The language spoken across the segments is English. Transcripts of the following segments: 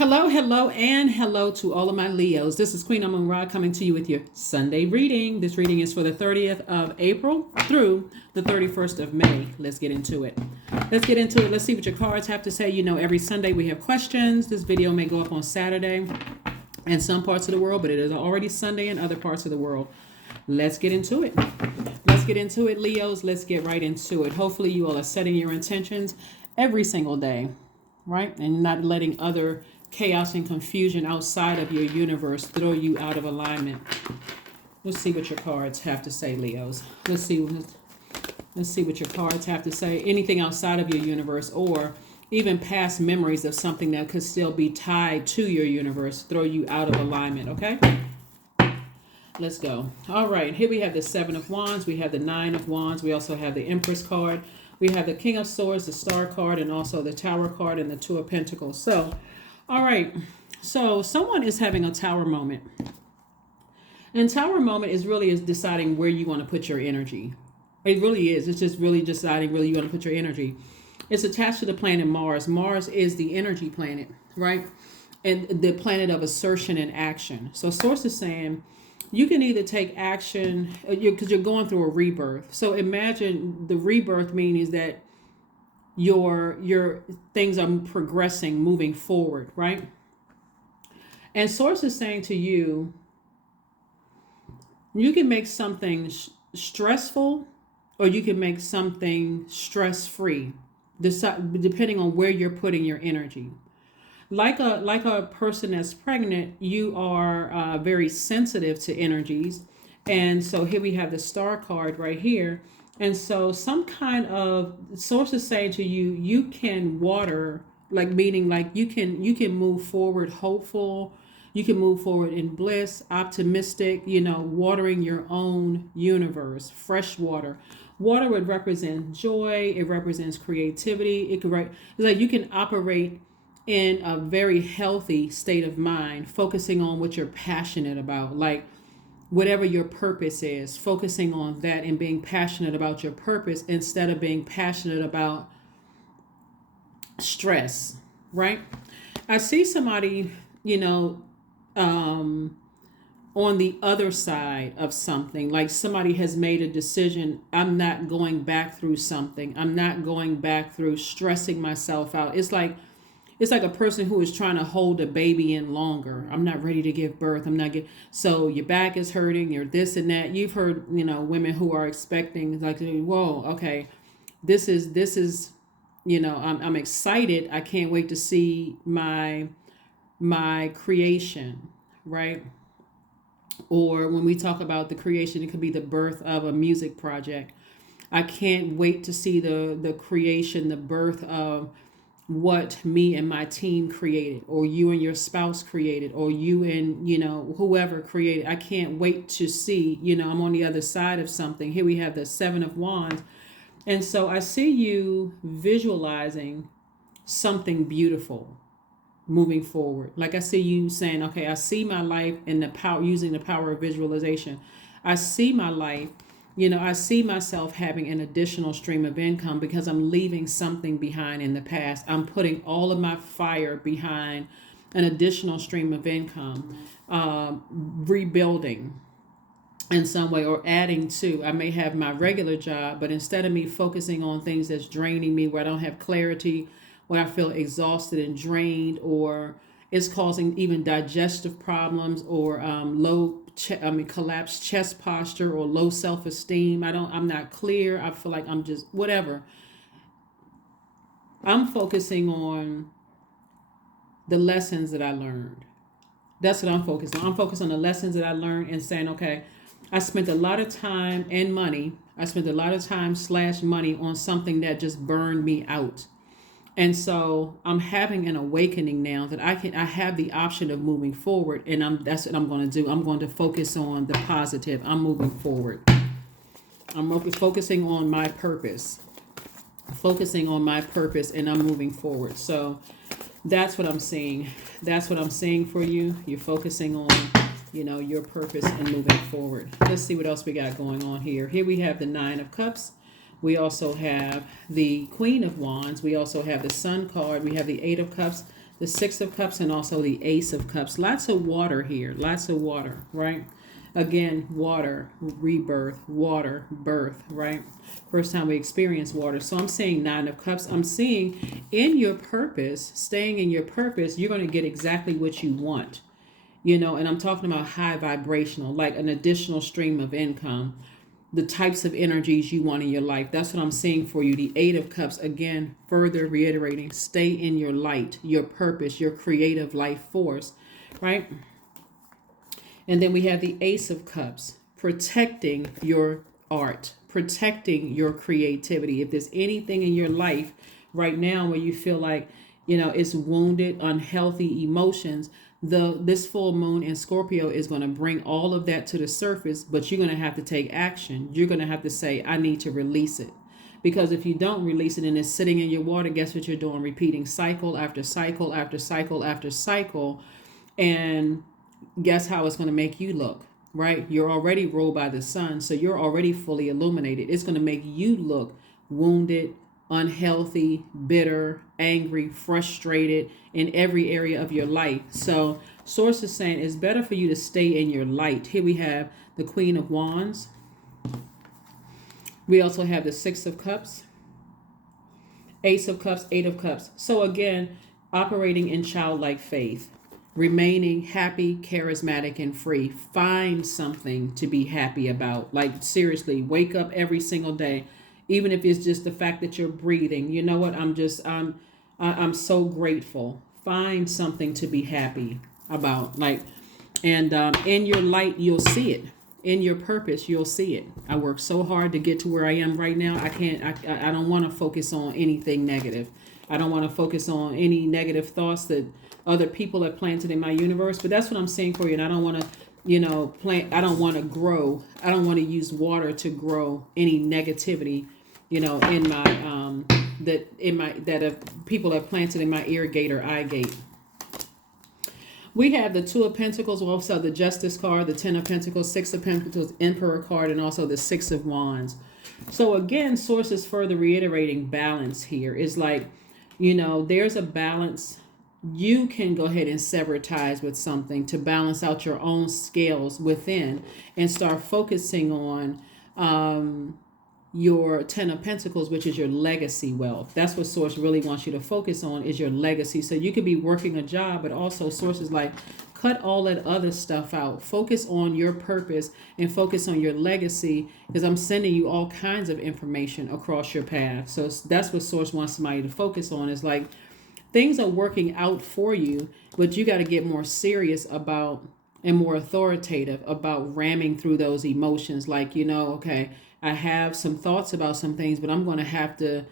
Hello, and hello to all of my Leos. This is Queen Amun Ra coming to you with your Sunday reading. This reading is for the 30th of April through the 31st of May. Let's get into it. Let's see what your cards have to say. You know, every Sunday we have questions. This video may go up on Saturday in some parts of the world, but it is already Sunday in other parts of the world. Let's get into it. Leos. Let's get right into it. Hopefully you all are setting your intentions every single day, right? And not letting other chaos and confusion outside of your universe throw you out of alignment. Let's see what your cards have to say, Leos. Let's see what your cards have to say. Anything outside of your universe or even past memories of something that could still be tied to your universe throw you out of alignment, okay? Let's go. All right, here we have the Seven of Wands. We have the Nine of Wands. We also have the Empress card. We have the King of Swords, the Star card, and also the Tower card and the Two of Pentacles. So, all right. So someone is having a Tower moment. And Tower moment is deciding where you want to put your energy. It really is. It's just really deciding where you want to put your energy. It's attached to the planet Mars. Mars is the energy planet, right? And the planet of assertion and action. So Source is saying you can either take action because you're going through a rebirth. So imagine the rebirth meaning that your things are progressing, moving forward, right? And Source is saying to you, you can make something stressful or you can make something stress-free, depending on where you're putting your energy. Like a person that's pregnant, you are very sensitive to energies. And so here we have the Star card right here. And so some kind of sources say to you, you can water, like meaning like you can move forward hopeful, you can move forward in bliss, optimistic, watering your own universe, fresh water. Water would represent joy, it represents creativity, it's like you can operate in a very healthy state of mind, focusing on what you're passionate about, like whatever your purpose is, focusing on that and being passionate about your purpose instead of being passionate about stress, right? I see somebody, on the other side of something, like somebody has made a decision. I'm not going back through something. I'm not going back through stressing myself out. It's like a person who is trying to hold a baby in longer. I'm not ready to give birth. So your back is hurting, you're this and that. You've heard, women who are expecting, like, whoa, okay, this is, I'm excited. I can't wait to see my creation, right? Or when we talk about the creation, it could be the birth of a music project. I can't wait to see the creation, the birth of what me and my team created, or you and your spouse created, or you and whoever created. I can't wait to see, I'm on the other side of something. Here we have the Seven of Wands. And so I see you visualizing something beautiful moving forward. Like I see you saying, okay, I see my life in the power, using the power of visualization. I see my life. I see myself having an additional stream of income because I'm leaving something behind in the past. I'm putting all of my fire behind an additional stream of income, rebuilding in some way, or adding to. I may have my regular job, but instead of me focusing on things that's draining me, where I don't have clarity, where I feel exhausted and drained, or it's causing even digestive problems or collapsed chest posture or low self-esteem. I'm not clear. I feel like I'm just whatever. I'm focusing on the lessons that I learned. That's what I'm focused on. I'm focused on the lessons that I learned and saying, okay, I spent a lot of time and money. I spent a lot of time / money on something that just burned me out. And so I'm having an awakening now that I have the option of moving forward, and that's what I'm going to do. I'm going to focus on the positive. I'm moving forward. I'm focusing on my purpose. And I'm moving forward. So that's what I'm seeing. That's what I'm seeing for you. You're focusing on, your purpose and moving forward. Let's see what else we got going on here. Here we have the Nine of Cups. We also have the Queen of Wands. We also have the Sun card. We have the Eight of Cups, the Six of Cups, and also the Ace of Cups. Lots of water here. Lots of water, right? Again, water, rebirth, water, birth, right? First time we experience water. So I'm seeing Nine of Cups. I'm seeing in your purpose, staying in your purpose, you're going to get exactly what you want. And I'm talking about high vibrational, like an additional stream of income, the types of energies you want in your life. That's what I'm seeing for you. The Eight of Cups, again, further reiterating, stay in your light, your purpose, your creative life force, right? And then we have the Ace of Cups, protecting your art, protecting your creativity. If there's anything in your life right now where you feel like, it's wounded, unhealthy emotions, this full moon in Scorpio is going to bring all of that to the surface, but you're going to have to take action. You're going to have to say, I need to release it. Because if you don't release it and it's sitting in your water, guess what you're doing? Repeating cycle after cycle after cycle after cycle. And guess how it's going to make you look, right? You're already ruled by the sun, so you're already fully illuminated. It's going to make you look wounded, unhealthy, bitter, angry, frustrated in every area of your life. So Source is saying it's better for you to stay in your light. Here we have the Queen of Wands. We also have the Six of Cups, Ace of Cups, Eight of Cups. So again, operating in childlike faith, remaining happy, charismatic, and free. Find something to be happy about. Like seriously, wake up every single day. Even if it's just the fact that you're breathing, you know what? I'm so grateful. Find something to be happy about. And in your light, you'll see it. In your purpose, you'll see it. I worked so hard to get to where I am right now. I don't want to focus on anything negative. I don't want to focus on any negative thoughts that other people have planted in my universe. But that's what I'm saying for you. And I don't want to I don't want to grow. I don't want to use water to grow any negativity, in my people have planted in my ear gate or eye gate. We have the Two of Pentacles, also the Justice card, the Ten of Pentacles, Six of Pentacles, Emperor card, and also the Six of Wands. So again, Source is further reiterating balance here. It's like, there's a balance. You can go ahead and sever ties with something to balance out your own scales within and start focusing on your Ten of Pentacles, which is your legacy wealth. That's what Source really wants you to focus on, is your legacy. So you could be working a job, but also Source is like, cut all that other stuff out. Focus on your purpose and focus on your legacy, because I'm sending you all kinds of information across your path. So that's what Source wants somebody to focus on, is like, things are working out for you, but you got to get more serious about and more authoritative about ramming through those emotions. Like, okay, I have some thoughts about some things, but I'm going to have to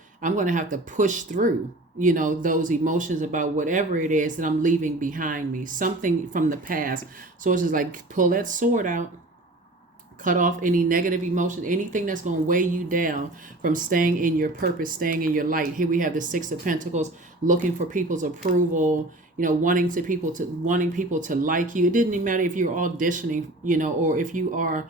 push through, those emotions about whatever it is that I'm leaving behind me, something from the past. So it's just like, pull that sword out, cut off any negative emotion, anything that's going to weigh you down from staying in your purpose, staying in your light. Here we have the Six of Pentacles, looking for people's approval, wanting people to like you. It didn't even matter if you're auditioning, or if you are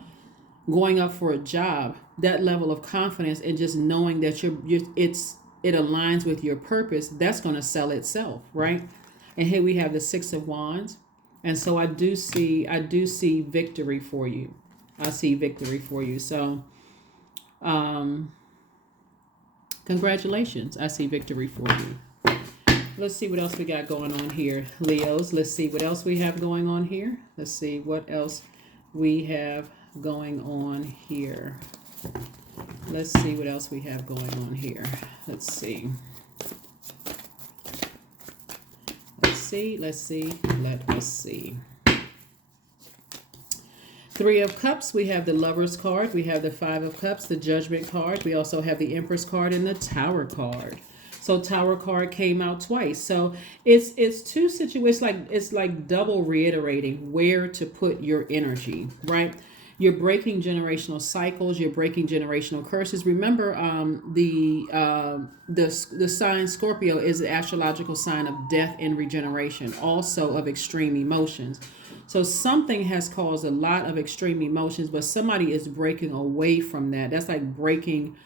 going up for a job. That level of confidence and just knowing that it aligns with your purpose, that's going to sell itself, right? And here we have the Six of Wands, and so I do see victory for you. I see victory for you. So, congratulations. I see victory for you. Let's see what else we got going on here, Leos. Let's see what else we have going on here. Let's see what else we have going on here. Let's see what else we have going on here. Let's see. Let us see. Three of Cups, we have the Lover's card, we have the Five of Cups, the Judgment card, we also have the Empress card and the Tower card. So Tower card came out twice. So it's two situations, it's like double reiterating where to put your energy, right? You're breaking generational cycles, you're breaking generational curses. Remember, the sign Scorpio is the astrological sign of death and regeneration, also of extreme emotions. So something has caused a lot of extreme emotions, but somebody is breaking away from that. That's like breaking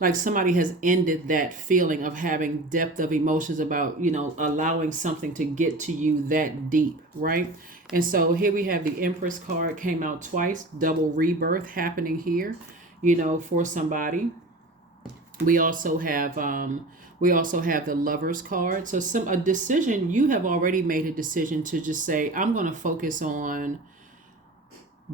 like somebody has ended that feeling of having depth of emotions about, allowing something to get to you that deep, right? And so here we have the Empress card came out twice, double rebirth happening here, for somebody. We also have the Lovers card. So a decision, you have already made a decision to just say, I'm going to focus on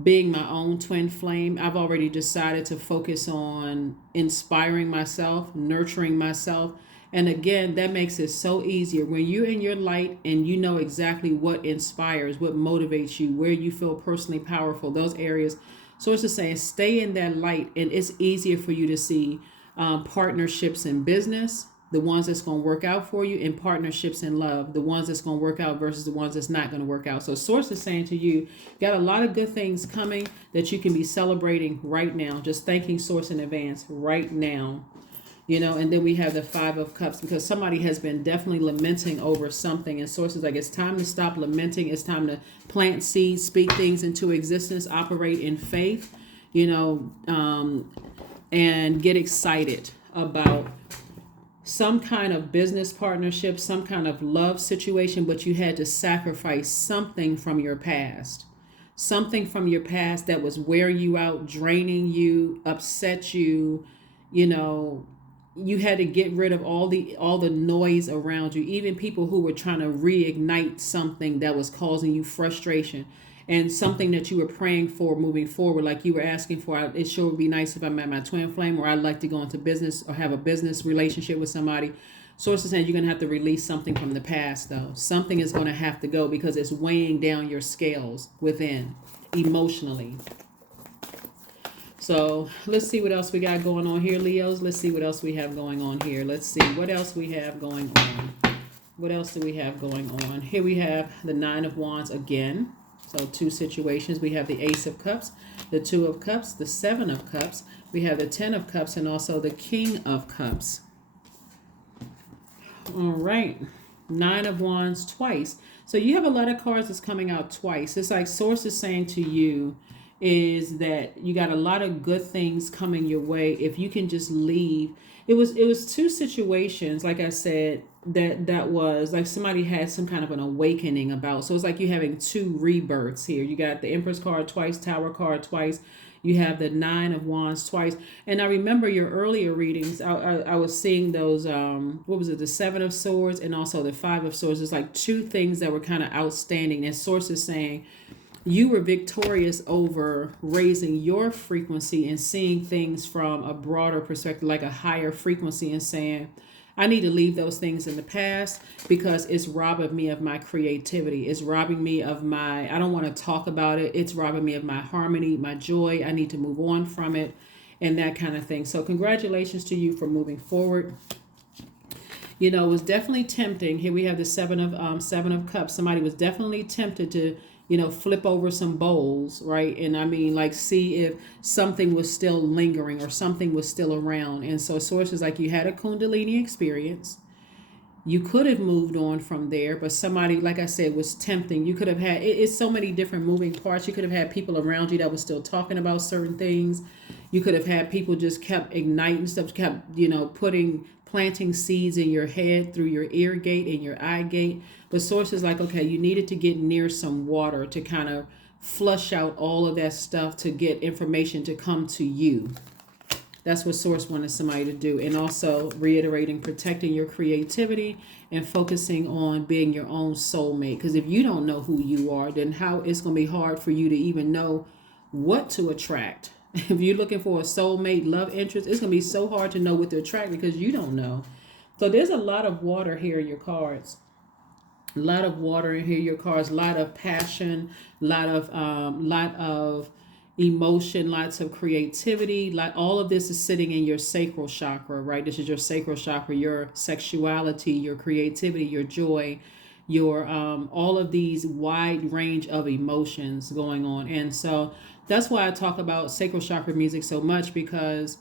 being my own twin flame. I've already decided to focus on inspiring myself, nurturing myself. And again, that makes it so easier when you're in your light and you know exactly what inspires, what motivates you, where you feel personally powerful, those areas. So it's just saying, stay in that light, and it's easier for you to see partnerships in business, the ones that's going to work out for you, and partnerships in love, the ones that's going to work out versus the ones that's not going to work out. So Source is saying to you, got a lot of good things coming that you can be celebrating right now. Just thanking Source in advance right now. And then we have the Five of Cups, because somebody has been definitely lamenting over something, and Source is like, it's time to stop lamenting. It's time to plant seeds, speak things into existence, operate in faith, and get excited about some kind of business partnership, some kind of love situation, but you had to sacrifice something from your past. Something from your past that was wearing you out, draining you, upset you, you had to get rid of all the noise around you, even people who were trying to reignite something that was causing you frustration, and something that you were praying for moving forward. Like you were asking for, it sure would be nice if I met my twin flame, or I'd like to go into business or have a business relationship with somebody. Source is saying you're going to have to release something from the past, though. Something is going to have to go because it's weighing down your scales within emotionally. So let's see what else we got going on here, Leos. Let's see what else we have going on here. Let's see what else we have going on. What else do we have going on? Here we have the Nine of Wands again. So two situations. We have the Ace of Cups, the Two of Cups, the Seven of Cups. We have the Ten of Cups, and also the King of Cups. All right. Nine of Wands twice. So you have a lot of cards that's coming out twice. It's like Source is saying to you is that you got a lot of good things coming your way if you can just leave. It was two situations, like I said, that was like somebody had some kind of an awakening about. So it's like you're having two rebirths here. You got the Empress card twice, Tower card twice. You have the Nine of Wands twice. And I remember your earlier readings, I was seeing those, what was it, the Seven of Swords and also the Five of Swords. It's like two things that were kind of outstanding. And Source is saying you were victorious over raising your frequency and seeing things from a broader perspective, like a higher frequency, and saying, I need to leave those things in the past because it's robbing me of my creativity. It's robbing me of I don't want to talk about it. It's robbing me of my harmony, my joy. I need to move on from it and that kind of thing. So congratulations to you for moving forward. It was definitely tempting. Here we have the Seven of Cups. Somebody was definitely tempted to flip over some bowls, right? And I mean, like, see if something was still lingering or something was still around. And so Source is like, you had a Kundalini experience. You could have moved on from there, but somebody, like I said, was tempting. You could have had, it's so many different moving parts. You could have had people around you that were still talking about certain things. You could have had people just kept igniting stuff, kept, planting seeds in your head through your ear gate and your eye gate. But Source is like, okay, you needed to get near some water to kind of flush out all of that stuff, to get information to come to you. That's what Source wanted somebody to do. And also reiterating, protecting your creativity and focusing on being your own soulmate. Because if you don't know who you are, then how it's going to be hard for you to even know what to attract. If you're looking for a soulmate, love interest, it's going to be so hard to know what to attract because you don't know. So there's a lot of water here in your cards. A lot of water in here, your cards. A lot of passion, lot of emotion, lots of creativity. Like all of this is sitting in your sacral chakra, right? This is your sacral chakra, your sexuality, your creativity, your joy, your all of these wide range of emotions going on. And so that's why I talk about sacral chakra music so much, because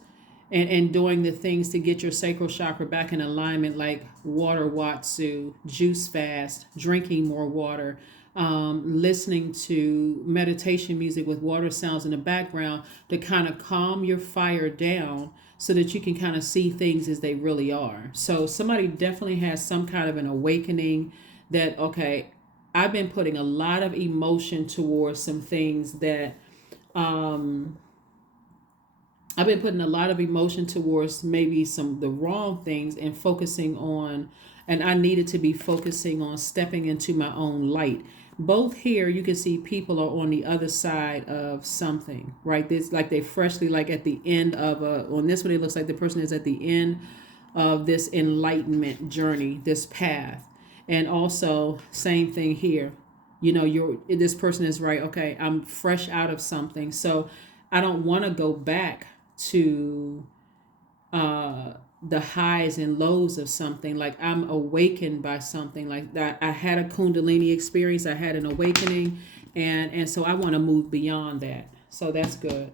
and doing the things to get your sacral chakra back in alignment, like water watsu, juice fast, drinking more water, listening to meditation music with water sounds in the background to kind of calm your fire down so that you can kind of see things as they really are. So somebody definitely has some kind of an awakening that, okay, I've been putting a lot of emotion towards some things that um, I've been putting a lot of emotion towards maybe some the wrong things and focusing on, and I needed to be focusing on stepping into my own light. Both here, you can see people are on the other side of something, right? This like they freshly like at the end of a. On this one, it looks like the person is at the end of this enlightenment journey, this path, and also same thing here. You're this person is right. Okay, I'm fresh out of something, so I don't want to go back to the highs and lows of something. Like I'm awakened by something like that. I had a kundalini experience. I had an awakening, and so I want to move beyond that. So that's good.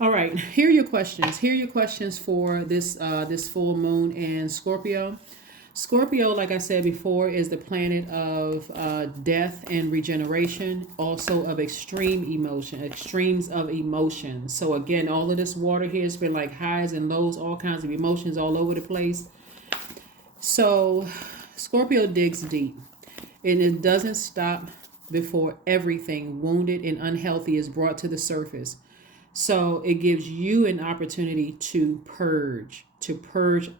All right, here are your questions. Here are your questions for this full moon in Scorpio. Scorpio, like I said before, is the planet of death and regeneration, also of extreme emotion, extremes of emotion. So again, all of this water here has been like highs and lows, all kinds of emotions all over the place. So Scorpio digs deep, and it doesn't stop before everything wounded and unhealthy is brought to the surface. So it gives you an opportunity to purge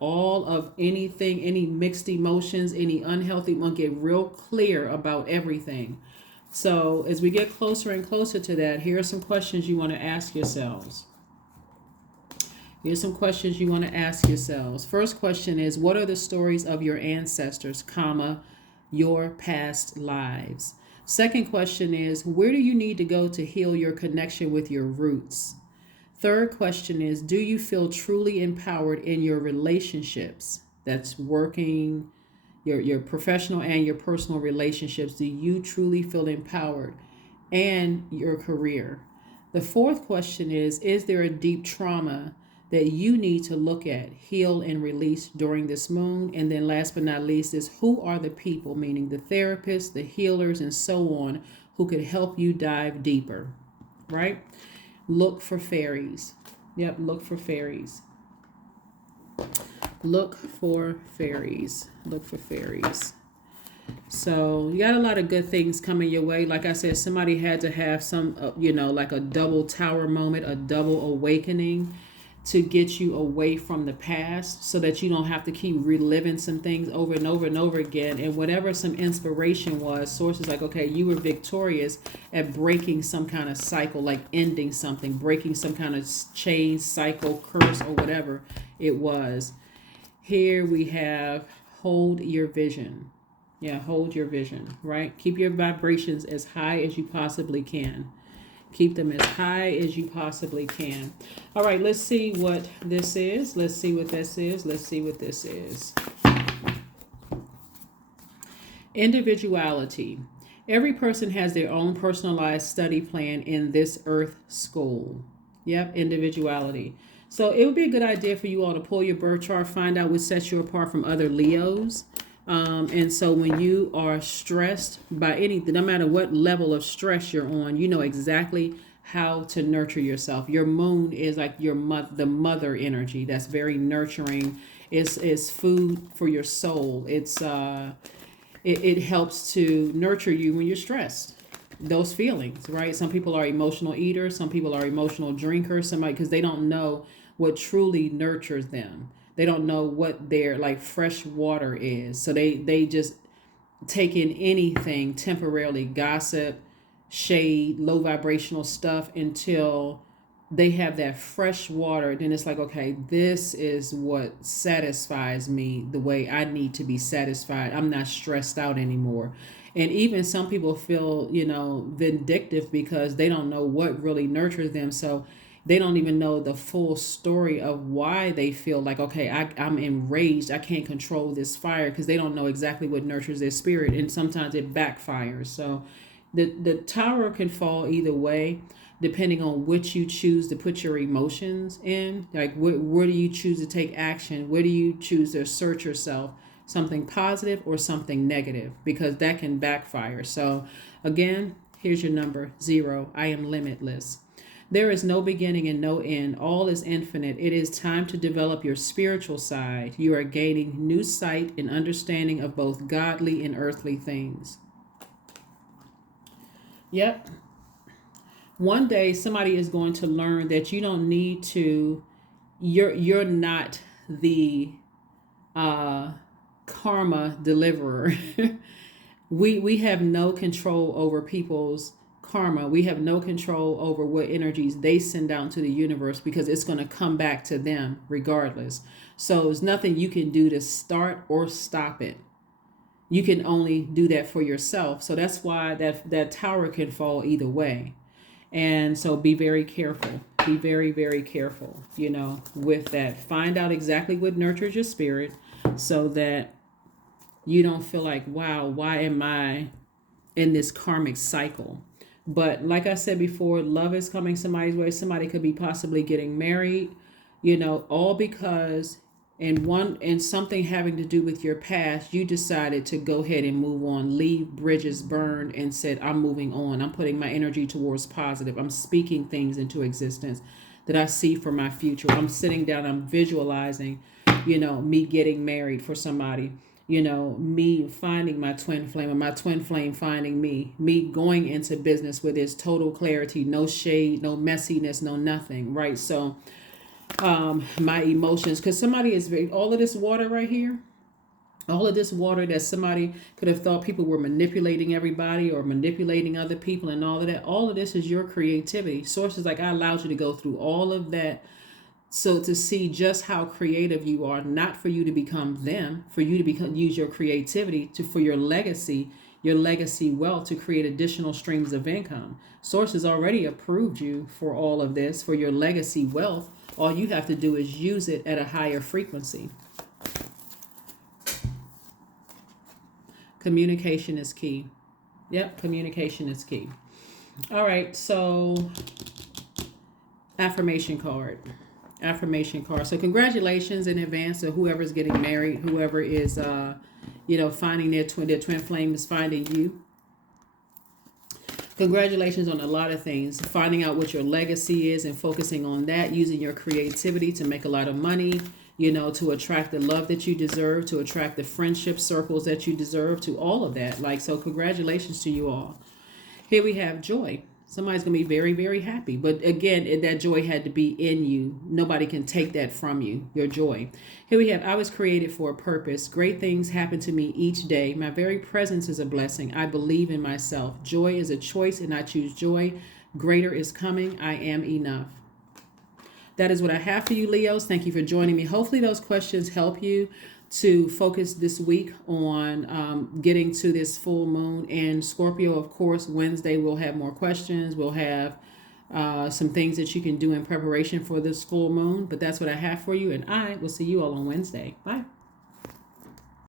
all of anything, any mixed emotions, any unhealthy one, get real clear about everything. So as we get closer and closer to that, here are some questions you want to ask yourselves. Here's some questions you want to ask yourselves. First question is, what are the stories of your ancestors, comma, your past lives? Second question is, where do you need to go to heal your connection with your roots? Third question is, do you feel truly empowered in your relationships? That's working, your professional and your personal relationships. Do you truly feel empowered? And your career. The fourth question is there a deep trauma that you need to look at, heal, and release during this moon? And then last but not least is, who are the people, meaning the therapists, the healers, and so on, who could help you dive deeper, right? Look for fairies. Yep, look for fairies. Look for fairies. Look for fairies. So you got a lot of good things coming your way. Like I said, somebody had to have some, like a double tower moment, a double awakening to get you away from the past so that you don't have to keep reliving some things over and over and over again. And whatever some inspiration was, sources like, okay, you were victorious at breaking some kind of cycle, like ending something, breaking some kind of chain, cycle, curse, or whatever it was. Here we have hold your vision. Yeah, hold your vision, right? Keep your vibrations as high as you possibly can. Keep them as high as you possibly can. All right, let's see what this is. Let's see what this is. Let's see what this is. Individuality. Every person has their own personalized study plan in this Earth school. Yep, individuality. So it would be a good idea for you all to pull your birth chart, find out what sets you apart from other Leos. And so when you are stressed by anything, no matter what level of stress you're on, you know exactly how to nurture yourself. Your moon is like the mother energy. That's very nurturing. It's food for your soul. It helps to nurture you when you're stressed. Those feelings, right? Some people are emotional eaters. Some people are emotional drinkers. Somebody, because they don't know what truly nurtures them. They don't know what their like fresh water is. So they just take in anything temporarily, gossip, shade, low vibrational stuff until they have that fresh water. Then it's like, okay, this is what satisfies me the way I need to be satisfied. I'm not stressed out anymore. And even some people feel, vindictive because they don't know what really nurtures them. So they don't even know the full story of why they feel like, okay, I'm enraged. I can't control this fire, because they don't know exactly what nurtures their spirit. And sometimes it backfires. So the tower can fall either way, depending on which you choose to put your emotions in. Like, where do you choose to take action? Where do you choose to assert yourself? something positive or something negative, because that can backfire. So again, here's your number, 0. I am limitless. There is no beginning and no end. All is infinite. It is time to develop your spiritual side. You are gaining new sight and understanding of both godly and earthly things. Yep. One day somebody is going to learn that you don't need to, you're not the karma deliverer. we have no control over people's karma. We have no control over what energies they send out to the universe, because it's going to come back to them regardless. So there's nothing you can do to start or stop it. You can only do that for yourself. So that's why that tower can fall either way. And so be very careful. Be very, very careful, with that. Find out exactly what nurtures your spirit, so that you don't feel like, wow, why am I in this karmic cycle? But like I said before, love is coming somebody's way. Somebody could be possibly getting married, all because in something having to do with your past, you decided to go ahead and move on, leave bridges burned, and said, I'm moving on. I'm putting my energy towards positive. I'm speaking things into existence that I see for my future. I'm sitting down, I'm visualizing, me getting married for somebody, me finding my twin flame, or my twin flame finding me going into business with this total clarity, no shade, no messiness, no nothing, right? So my emotions, because somebody is all of this water right here, all of this water that somebody could have thought people were manipulating everybody or manipulating other people and all of that, all of this is your creativity. Sources, like, I allowed you to go through all of that, so to see just how creative you are, not for you to become them, for you to use your creativity for your legacy wealth, to create additional streams of income. Sources already approved you for all of this, for your legacy wealth. All you have to do is use it at a higher frequency. Communication is key. Yep, communication is key. All right, so affirmation card. So congratulations in advance to whoever's getting married, whoever is finding their twin flame is finding you. Congratulations on a lot of things. Finding out what your legacy is and focusing on that, using your creativity to make a lot of money, to attract the love that you deserve, to attract the friendship circles that you deserve, to all of that. So congratulations to you all. Here we have joy. Somebody's going to be very, very happy. But again, that joy had to be in you. Nobody can take that from you, your joy. Here we have, I was created for a purpose. Great things happen to me each day. My very presence is a blessing. I believe in myself. Joy is a choice, and I choose joy. Greater is coming. I am enough. That is what I have for you, Leos. Thank you for joining me. Hopefully those questions help you to focus this week on getting to this full moon. And Scorpio, of course, Wednesday we'll have more questions. We'll have some things that you can do in preparation for this full moon. But that's what I have for you. And I will see you all on Wednesday. Bye.